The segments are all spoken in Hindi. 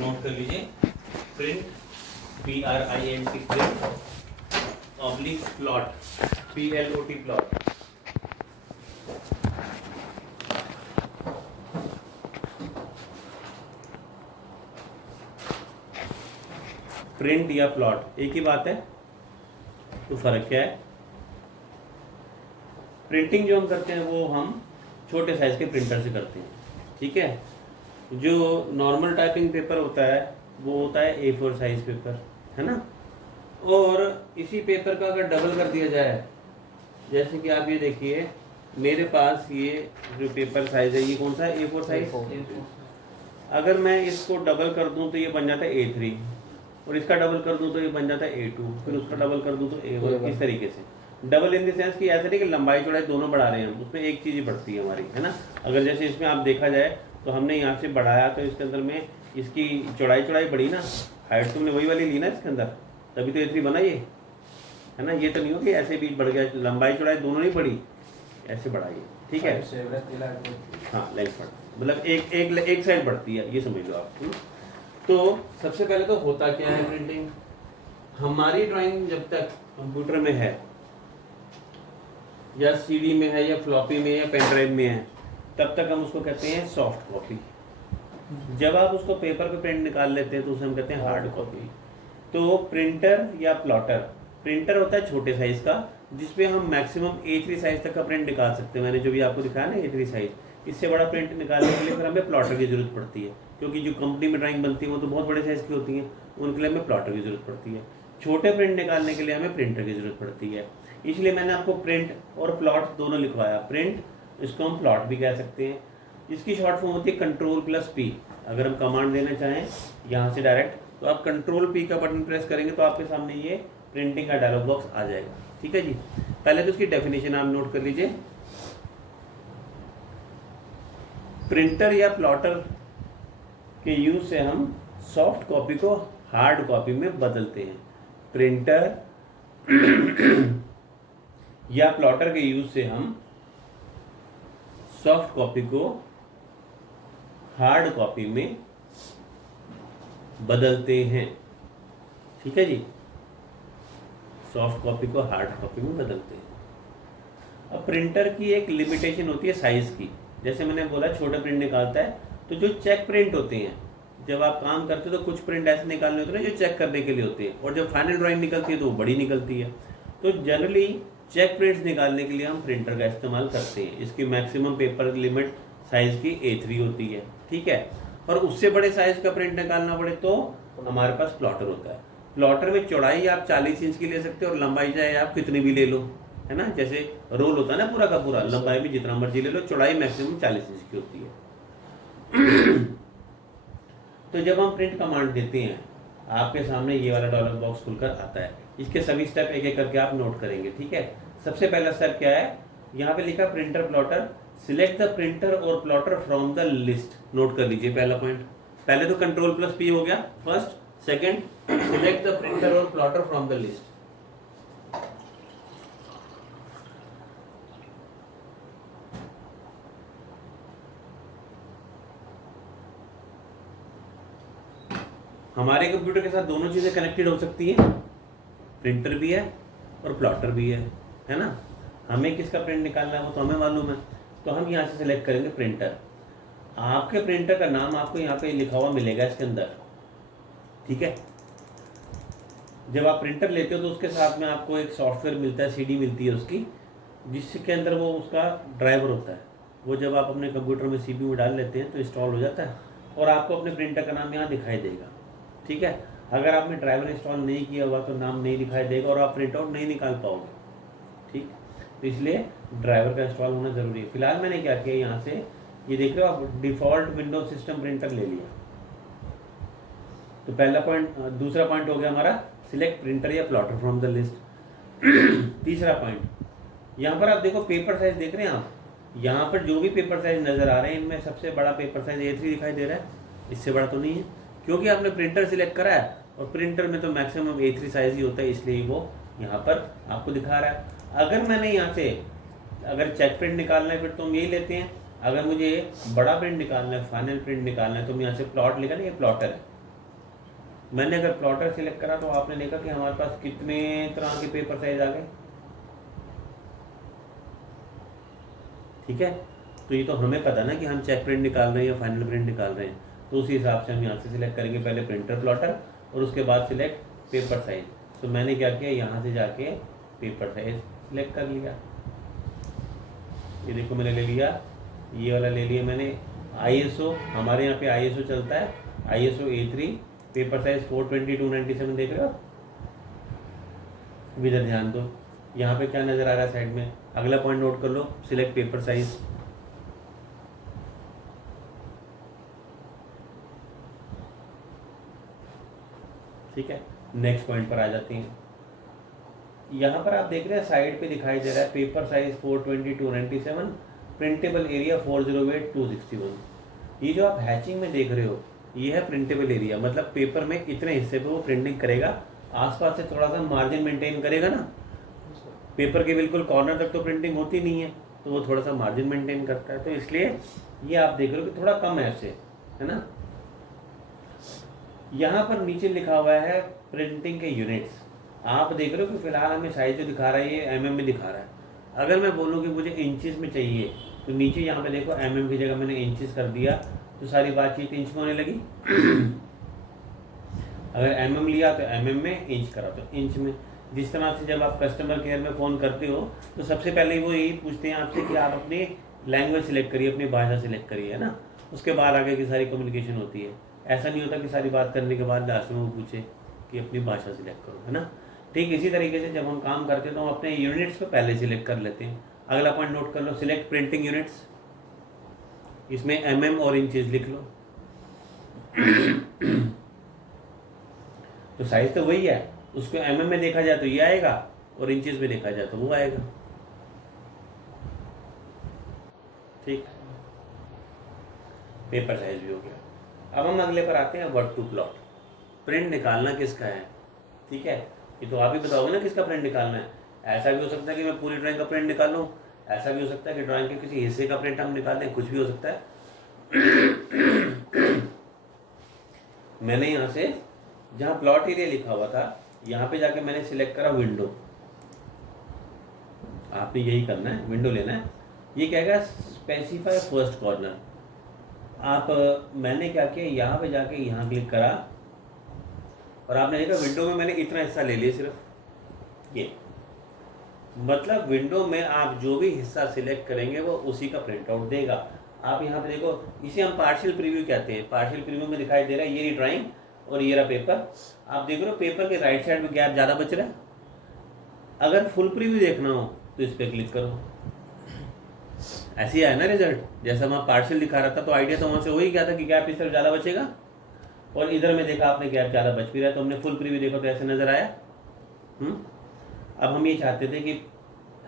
नोट कर लीजिए, print PRINT print oblique plot PLOT plot. Print या प्लॉट एक ही बात है, तो फर्क क्या है? प्रिंटिंग जो हम करते हैं वो हम छोटे साइज के प्रिंटर से करते हैं, ठीक है। जो नॉर्मल टाइपिंग पेपर होता है वो होता है A4 साइज पेपर, है ना। और इसी पेपर का अगर डबल कर दिया जाए, जैसे कि आप ये देखिए मेरे पास ये जो पेपर साइज है ये कौन सा है? A4 size. अगर मैं इसको डबल कर दूं तो ये बन जाता है A3, और इसका डबल कर दूं तो ये बन जाता है A2, फिर उसका डबल कर दूं तो A1। इस तरीके से डबल इन द सेंस कि ऐसा नहीं कि लंबाई चौड़ाई दोनों बढ़ा रहे हैं हम, उसमें एक चीज़ ही बढ़ती है हमारी, है ना। अगर जैसे इसमें आप देखा जाए तो हमने यहाँ से बढ़ाया तो इसके अंदर में इसकी चौड़ाई बढ़ी ना, हाइट तुमने वही वाली ली ना इसके अंदर, तभी तो A3 बना ये, है ना। ये तो नहीं हो कि ऐसे बीच बढ़ गया, लंबाई चौड़ाई दोनों नहीं बढ़ी, ऐसे बढ़ा ये, ठीक है। हाँ, लेंथ मतलब एक साइड बढ़ती है, ये समझ लो आप। तो सबसे पहले तो होता क्या है प्रिंटिंग, हमारी ड्राइंग जब तक कंप्यूटर में है या CD में है या फ्लॉपी में या पेन ड्राइव में है, तब तक हम उसको कहते हैं सॉफ्ट कॉपी। जब आप उसको पेपर पे प्रिंट निकाल लेते हैं तो उसे हम कहते हैं हार्ड कॉपी। तो प्रिंटर या प्लॉटर, प्रिंटर होता है छोटे साइज का जिसपे हम मैक्सिमम A3 साइज तक का प्रिंट निकाल सकते हैं। मैंने जो भी आपको दिखाया ना A3 साइज, इससे बड़ा प्रिंट निकालने के लिए फिर हमें प्लॉटर की जरूरत पड़ती है, क्योंकि जो कंपनी में ड्राइंग बनती है वो तो बहुत बड़े साइज की होती है, उनके लिए हमें प्लॉटर की जरूरत पड़ती है। छोटे प्रिंट निकालने के लिए हमें प्रिंटर की जरूरत पड़ती है, इसलिए मैंने आपको प्रिंट और प्लॉट दोनों लिखवाया। प्रिंट, इसको हम प्लॉट भी कह सकते हैं, इसकी शॉर्ट फॉर्म होती है Ctrl+P। अगर हम कमांड देना चाहें यहाँ से डायरेक्ट, तो आप Ctrl+P का बटन प्रेस करेंगे तो आपके सामने ये प्रिंटिंग का डायलॉग बॉक्स आ जाएगा, ठीक है जी। पहले तो इसकी डेफिनेशन आप नोट कर लीजिए। प्रिंटर या प्लॉटर के यूज से हम सॉफ्ट कॉपी को हार्ड कॉपी में बदलते हैं। प्रिंटर या प्लॉटर के यूज से हम सॉफ्ट कॉपी को हार्ड कॉपी में बदलते हैं, ठीक है जी। सॉफ्ट कॉपी को हार्ड कॉपी में बदलते हैं। अब प्रिंटर की एक लिमिटेशन होती है साइज की, जैसे मैंने बोला छोटा प्रिंट निकालता है, तो जो चेक प्रिंट होते हैं, जब आप काम करते हो तो कुछ प्रिंट ऐसे निकालने होते हैं जो चेक करने के लिए होते हैं, और जब फाइनल ड्राइंग निकलती है तो वो बड़ी निकलती है। तो जनरली चेक प्रिंट्स निकालने के लिए हम प्रिंटर का इस्तेमाल करते हैं। इसकी मैक्सिमम पेपर लिमिट साइज की A3 होती है, ठीक है। और उससे बड़े साइज का प्रिंट निकालना पड़े तो हमारे पास प्लॉटर होता है। प्लॉटर में चौड़ाई आप 40 इंच की ले सकते हो और लंबाई चाहे आप कितनी भी ले लो, है ना। जैसे रोल होता है ना पूरा का पूरा, लंबाई भी जितना मर्जी ले लो, चौड़ाई मैक्सिमम 40 इंच की होती है। तो जब हम प्रिंट कमांड देते हैं, आपके सामने ये वाला डायलॉग बॉक्स खुलकर आता है। इसके सभी स्टेप एक एक करके आप नोट करेंगे, ठीक है। सबसे पहला स्टेप क्या है, यहाँ पे लिखा printer plotter, select the printer और plotter from the list. Note कर लीजिए पहला पॉइंट। पहले तो Ctrl+P हो गया first, second select the printer और प्लॉटर फ्रॉम द लिस्ट। हमारे कंप्यूटर के साथ दोनों चीजें कनेक्टेड हो सकती है, प्रिंटर भी है और प्लॉटर भी है ना। हमें किसका प्रिंट निकालना है वो तो हमें मालूम है, तो हम यहाँ से सिलेक्ट करेंगे प्रिंटर। आपके प्रिंटर का नाम आपको यहाँ पे लिखा हुआ मिलेगा इसके अंदर, ठीक है। जब आप प्रिंटर लेते हो तो उसके साथ में आपको एक सॉफ्टवेयर मिलता है, CD मिलती है उसकी, जिसके अंदर वो उसका ड्राइवर होता है। वो जब आप अपने कंप्यूटर में CPU में डाल लेते हैं तो इंस्टॉल हो जाता है और आपको अपने प्रिंटर का नाम यहाँ दिखाई देगा, ठीक है। अगर आपने ड्राइवर इंस्टॉल नहीं किया हुआ तो नाम नहीं दिखाई देगा और आप प्रिंट आउट नहीं निकाल पाओगे, ठीक। तो इसलिए ड्राइवर का इंस्टॉल होना जरूरी है। फिलहाल मैंने क्या किया, यहाँ से ये देख रहे हो आप, डिफॉल्ट विंडोज सिस्टम प्रिंटर ले लिया। तो पहला पॉइंट, दूसरा पॉइंट हो गया हमारा सिलेक्ट प्रिंटर या प्लॉटर फ्रॉम द लिस्ट। तीसरा पॉइंट, यहाँ पर आप देखो पेपर साइज देख रहे हैं आप, यहाँ पर जो भी पेपर साइज नजर आ रहे हैं इनमें सबसे बड़ा पेपर साइज A3 दिखाई दे रहा है, इससे बड़ा तो नहीं है, क्योंकि आपने प्रिंटर सिलेक्ट करा है और प्रिंटर में तो मैक्सिमम A3 साइज ही होता है, इसलिए वो यहाँ पर आपको दिखा रहा है। अगर मैंने यहाँ से अगर चेक प्रिंट निकालना है फिर तो हम यही लेते हैं। अगर मुझे बड़ा प्रिंट निकालना है, फाइनल प्रिंट निकालना है, तो हम यहाँ से प्लॉट लिखा ना, ये प्लॉटर है, मैंने अगर प्लॉटर सिलेक्ट करा तो आपने देखा कि हमारे पास कितने तरह के पेपर साइज आ गए, ठीक है। तो ये तो हमें पता ना कि हम चेक प्रिंट निकाल रहे हैं या फाइनल प्रिंट निकाल रहे हैं, तो उसी हिसाब से हम यहाँ से सिलेक्ट करेंगे, पहले प्रिंटर प्लॉटर और उसके बाद सिलेक्ट पेपर साइज। तो मैंने क्या किया, यहाँ से जाके पेपर साइज सिलेक्ट कर लिया। ये देखो मैंने ले लिया, ये वाला ले लिया मैंने। ISO, हमारे यहाँ पे ISO चलता है, ISO A3 पेपर साइज 420/297 देख रहे हो। इधर ध्यान दो, यहाँ पे क्या नज़र आ रहा है साइड में, अगला पॉइंट नोट कर लो, सिलेक्ट पेपर साइज। ठीक है, नेक्स्ट पॉइंट पर आ जाते हैं। यहाँ पर आप देख रहे हैं साइड पे दिखाई दे रहा है पेपर साइज 420/297, प्रिंटेबल एरिया 408/261। ये जो आप हैचिंग में देख रहे हो ये है प्रिंटेबल एरिया, मतलब पेपर में इतने हिस्से पे वो प्रिंटिंग करेगा, आसपास से थोड़ा सा मार्जिन मेंटेन करेगा ना। पेपर के बिल्कुल कॉर्नर तक तो प्रिंटिंग होती नहीं है, तो वो थोड़ा सा मार्जिन मेंटेन करता है, तो इसलिए ये आप देख रहे हो कि थोड़ा कम है इससे, है ना। यहाँ पर नीचे लिखा हुआ है प्रिंटिंग के यूनिट्स। आप देख रहे हो कि फिलहाल हमें साइज जो दिखा रहा है ये mm में दिखा रहा है। अगर मैं बोलूँ कि मुझे इंचेस में चाहिए तो नीचे यहाँ पे देखो mm की जगह मैंने इंचेस कर दिया, तो सारी बातचीत इंच में होने लगी। अगर mm लिया तो mm में, इंच करा तो इंच में। जिस तरह से जब आप कस्टमर केयर में फ़ोन करते हो तो सबसे पहले वो यही पूछते हैं आपसे कि आप अपनी लैंग्वेज सिलेक्ट करिए, अपनी भाषा सिलेक्ट करिए, है ना। उसके बाद आगे की सारी कम्युनिकेशन होती है। ऐसा नहीं होता कि सारी बात करने के बाद लास्ट में वो पूछे कि अपनी भाषा सिलेक्ट करो, है ना। ठीक इसी तरीके से जब हम काम करते हैं तो हम अपने यूनिट्स को पहले सिलेक्ट कर लेते हैं। अगला पॉइंट नोट कर लो, सिलेक्ट प्रिंटिंग यूनिट्स। इसमें mm और इंचेस लिख लो। तो साइज तो वही है, उसको mm में देखा जाए तो ये आएगा और इंचेस में देखा जाए तो वो आएगा। ठीक, पेपर साइज भी हो गया। अब हम अगले पर आते हैं, वर्ड टू प्लॉट। प्रिंट निकालना किसका है, ठीक है, ये तो आप ही बताओगे ना किसका प्रिंट निकालना है। ऐसा भी हो सकता है कि मैं पूरी ड्राइंग का प्रिंट निकाल लूँ, ऐसा भी हो सकता है कि ड्राइंग के किसी हिस्से का प्रिंट हम निकाल दें, कुछ भी हो सकता है। मैंने यहाँ से जहाँ प्लॉट एरिया लिखा हुआ था यहाँ पे जाके मैंने सिलेक्ट करा विंडो। आपने यही करना है, विंडो लेना है। ये कहेगा स्पेसिफाई फर्स्ट कॉर्नर। मैंने क्या किया, यहाँ पे जाके यहाँ क्लिक करा और आपने देखा विंडो में मैंने इतना हिस्सा ले लिया सिर्फ ये। मतलब विंडो में आप जो भी हिस्सा सिलेक्ट करेंगे वो उसी का प्रिंट आउट देगा। आप यहाँ पे देखो, इसे हम पार्शियल प्रीव्यू कहते हैं। पार्शियल प्रीव्यू में दिखाई दे रहा है ये रही ड्राइंग और ये रहा पेपर। आप देख रहे हो पेपर के राइट साइड में गैप ज़्यादा बच रहा है। अगर फुल प्रीव्यू देखना हो तो इस पर क्लिक करो, ऐसे ही आया ना रिजल्ट। जैसा मैं पार्शियल दिखा रहा था तो आइडिया तो वहाँ से वही क्या था कि गैप इस तरफ ज़्यादा बचेगा, और इधर में देखा आपने गैप ज़्यादा बच भी रहा है, तो हमने फुल प्रीव्यू देखा तो ऐसे नज़र आया। अब हम ये चाहते थे कि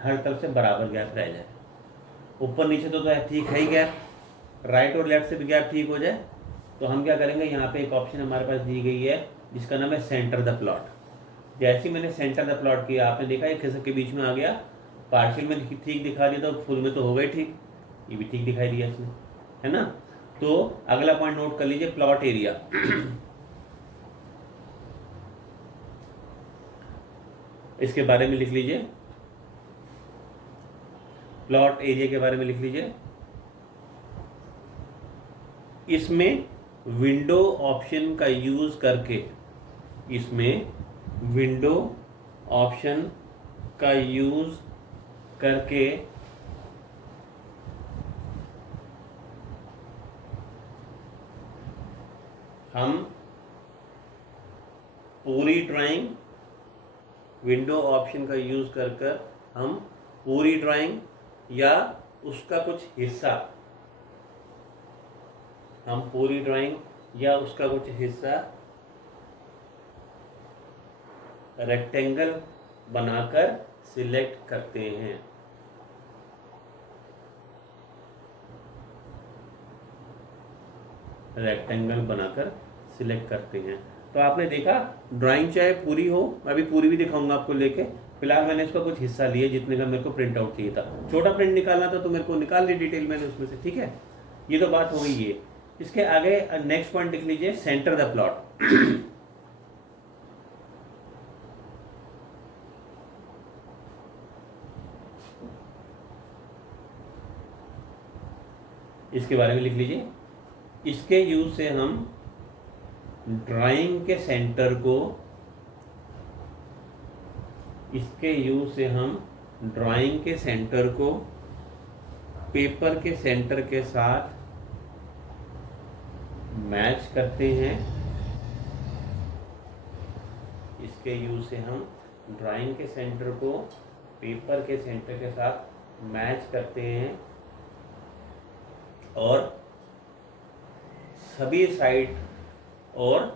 हर तरफ से बराबर गैप रह जाए, ऊपर नीचे तो ठीक है ही गैप, राइट और लेफ्ट से भी गैप ठीक हो जाए। तो हम क्या करेंगे, यहाँ पे एक ऑप्शन हमारे पास दी गई है जिसका नाम है सेंटर द प्लॉट। जैसे ही मैंने सेंटर द प्लॉट किया, आपने देखा एक खिसक के बीच में आ गया। पार्शियल में ठीक दिखा दिया तो फुल में तो हो गए ठीक, ये भी ठीक दिखाई दिया इसमें, है ना। तो अगला पॉइंट नोट कर लीजिए, प्लॉट एरिया। इसके बारे में लिख लीजिए, प्लॉट एरिया के बारे में लिख लीजिए। इसमें विंडो ऑप्शन का यूज करके, इसमें विंडो ऑप्शन का यूज करके हम पूरी ड्राइंग, विंडो ऑप्शन का यूज कर हम पूरी ड्राइंग या उसका कुछ हिस्सा, हम पूरी ड्राइंग या उसका कुछ हिस्सा रेक्टेंगल बनाकर सिलेक्ट करते हैं। रेक्टेंगल बनाकर सिलेक्ट करते हैं। तो आपने देखा ड्राइंग चाहे पूरी हो, मैं अभी पूरी भी दिखाऊंगा आपको लेके। फिलहाल मैंने इसका कुछ हिस्सा लिया जितने का मेरे को प्रिंट आउट चाहिए था। छोटा प्रिंट निकालना था तो मेरे को निकाल ली डिटेल मैंने उसमें से, ठीक है। ये तो बात हो गई है। इसके आगे नेक्स्ट पॉइंट लिख लीजिए, सेंटर द प्लॉट। इसके बारे में लिख लीजिए। इसके यूज से हम ड्राइंग के सेंटर को, इसके यूज से हम ड्राइंग के सेंटर को पेपर के सेंटर के साथ मैच करते हैं। इसके यूज से हम ड्राइंग के सेंटर को पेपर के सेंटर के साथ मैच करते हैं और सभी साइड और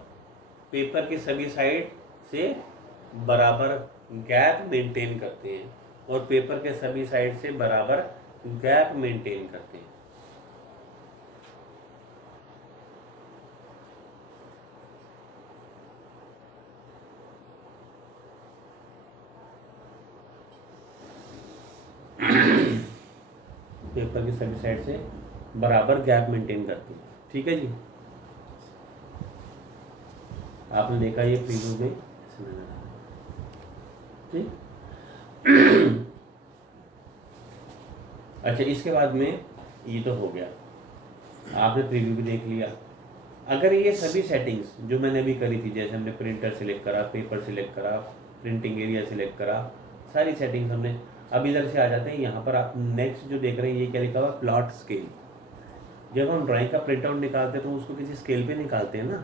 पेपर की सभी साइड से बराबर गैप मेंटेन करते हैं और पेपर के सभी साइड से बराबर गैप मेंटेन करते हैं। पेपर की सभी साइड से बराबर गैप मेंटेन करती है। ठीक है जी, आपने देखा ये प्रीव्यू में ठीक। अच्छा, इसके बाद में ये तो हो गया, आपने प्रीव्यू भी देख लिया। अगर ये सभी सेटिंग्स जो मैंने अभी करी थी, जैसे हमने प्रिंटर सिलेक्ट करा, पेपर सिलेक्ट करा, प्रिंटिंग एरिया सिलेक्ट करा, सारी सेटिंग्स हमने, अब इधर से आ जाते हैं यहाँ पर। आप नेक्स्ट जो देख रहे हैं ये क्या लिखा हुआ, प्लॉट स्केल। जब हम ड्राइंग का प्रिंट आउट निकालते हैं तो उसको किसी स्केल पे निकालते हैं ना।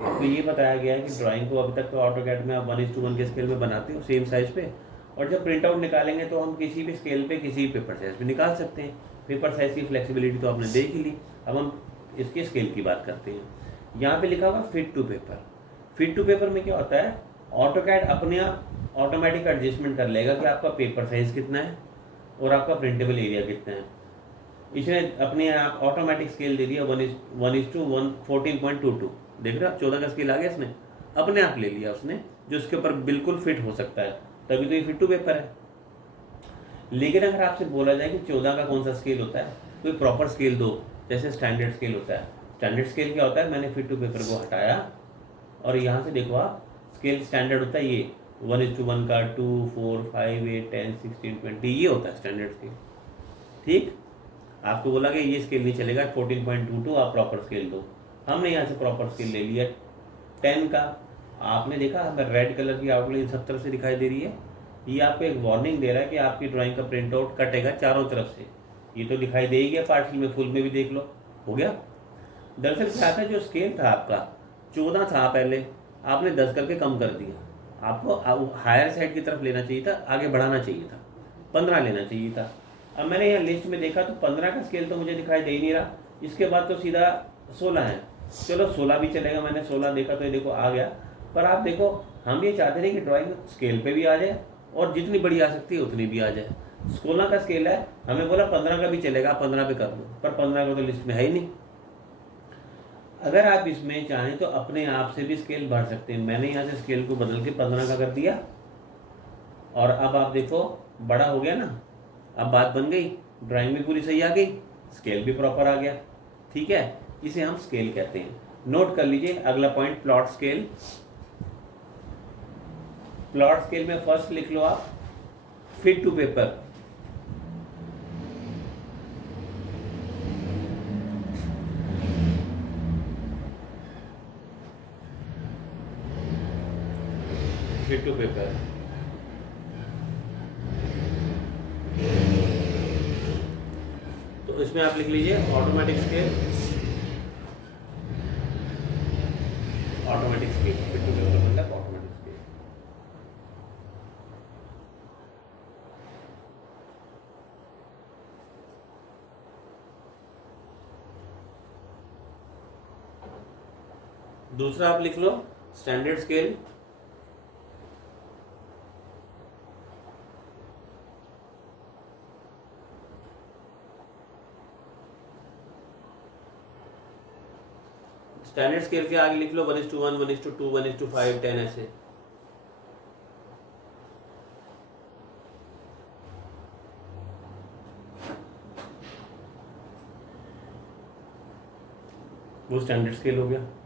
आपको ये बताया गया है कि ड्राइंग को अभी तक तो ऑटोकैड में आप 1:1 के स्केल में बनाते हो, सेम साइज पे, और जब प्रिंट आउट निकालेंगे तो हम किसी भी स्केल पे, किसी पेपर साइज पे निकाल सकते हैं। पेपर साइज की फ्लेक्सिबिलिटी तो आपने देख ही ली। अब हम इसके स्केल की बात करते हैं। यहाँ पे लिखा हुआ fit to paper. Fit to paper में क्या होता है, ऑटोकैड अपने आप ऑटोमेटिक एडजस्टमेंट कर लेगा कि आपका पेपर साइज कितना है और आपका प्रिंटेबल एरिया कितना है। इसने अपने आप ऑटोमेटिक स्केल दे दिया 1:14.22। देख रहे हो आप, 14 का स्केल आ गया इसने, अपने आप ले लिया उसने, जो उसके ऊपर बिल्कुल फिट हो सकता है, तभी तो ये फिट टू पेपर है। लेकिन अगर आपसे बोला जाए कि 14 का कौन सा स्केल होता है, कोई प्रॉपर स्केल दो, जैसे स्टैंडर्ड स्केल होता है। स्टैंडर्ड स्केल क्या होता है, मैंने फिट टू पेपर को हटाया और यहाँ से देखो आप, स्केल स्टैंडर्ड होता है ये 1:1 का 2, 4, 5, 8, 10, 16, 20, ये होता है स्टैंडर्ड स्केल। ठीक, आपको बोला कि ये स्केल नहीं चलेगा, 14.22 आप प्रॉपर स्केल दो। हमने यहाँ से प्रॉपर स्केल ले लिया 10 का। आपने देखा हमें रेड कलर की आउटलाइन सब तरफ से दिखाई दे रही है। ये आपको एक वार्निंग दे रहा है कि आपकी ड्राइंग का प्रिंट आउट कटेगा चारों तरफ से। ये तो दिखाई दे ही गया पार्शियल में, फुल में भी देख लो, हो गया। दरअसल क्या था, जो स्केल था आपका 14 था पहले, आपने 10 करके कम कर दिया। आपको हायर साइड की तरफ लेना चाहिए था, आगे बढ़ाना चाहिए था, 15 लेना चाहिए था। अब मैंने यहाँ लिस्ट में देखा तो 15 का स्केल तो मुझे दिखाई दे ही नहीं रहा। इसके बाद तो सीधा 16 है। चलो 16 भी चलेगा, मैंने 16 देखा तो ये देखो आ गया। पर आप देखो, हम ये चाहते थे कि ड्राइंग स्केल पे भी आ जाए और जितनी बड़ी आ सकती है उतनी भी आ जाए। 16 का स्केल है, हमें बोला 15 का भी चलेगा, 15 पे कर दो, पर 15 का तो लिस्ट में है ही नहीं। अगर आप इसमें चाहें तो अपने आप से भी स्केल बढ़ सकते हैं। मैंने यहाँ से स्केल को बदल के 15 का कर दिया और अब आप देखो बड़ा हो गया ना। अब बात बन गई, ड्राइंग भी पूरी सही आ गई, स्केल भी प्रॉपर आ गया। ठीक है, इसे हम स्केल कहते हैं। नोट कर लीजिए अगला point, plot scale. Plot scale में फर्स्ट लिख लो आप fit to paper. Fit to paper, तो इसमें आप लिख लीजिए automatic scale. Automatic scale fit to paper मतलब ऑटोमेटिक स्केल। दूसरा आप लिख लो स्टैंडर्ड स्केल। स्टैंडर्ड स्केल के आगे लिख लो 1:1, 1:2, 1:5, 10 ऐसे। वो स्टैंडर्ड स्केल हो गया।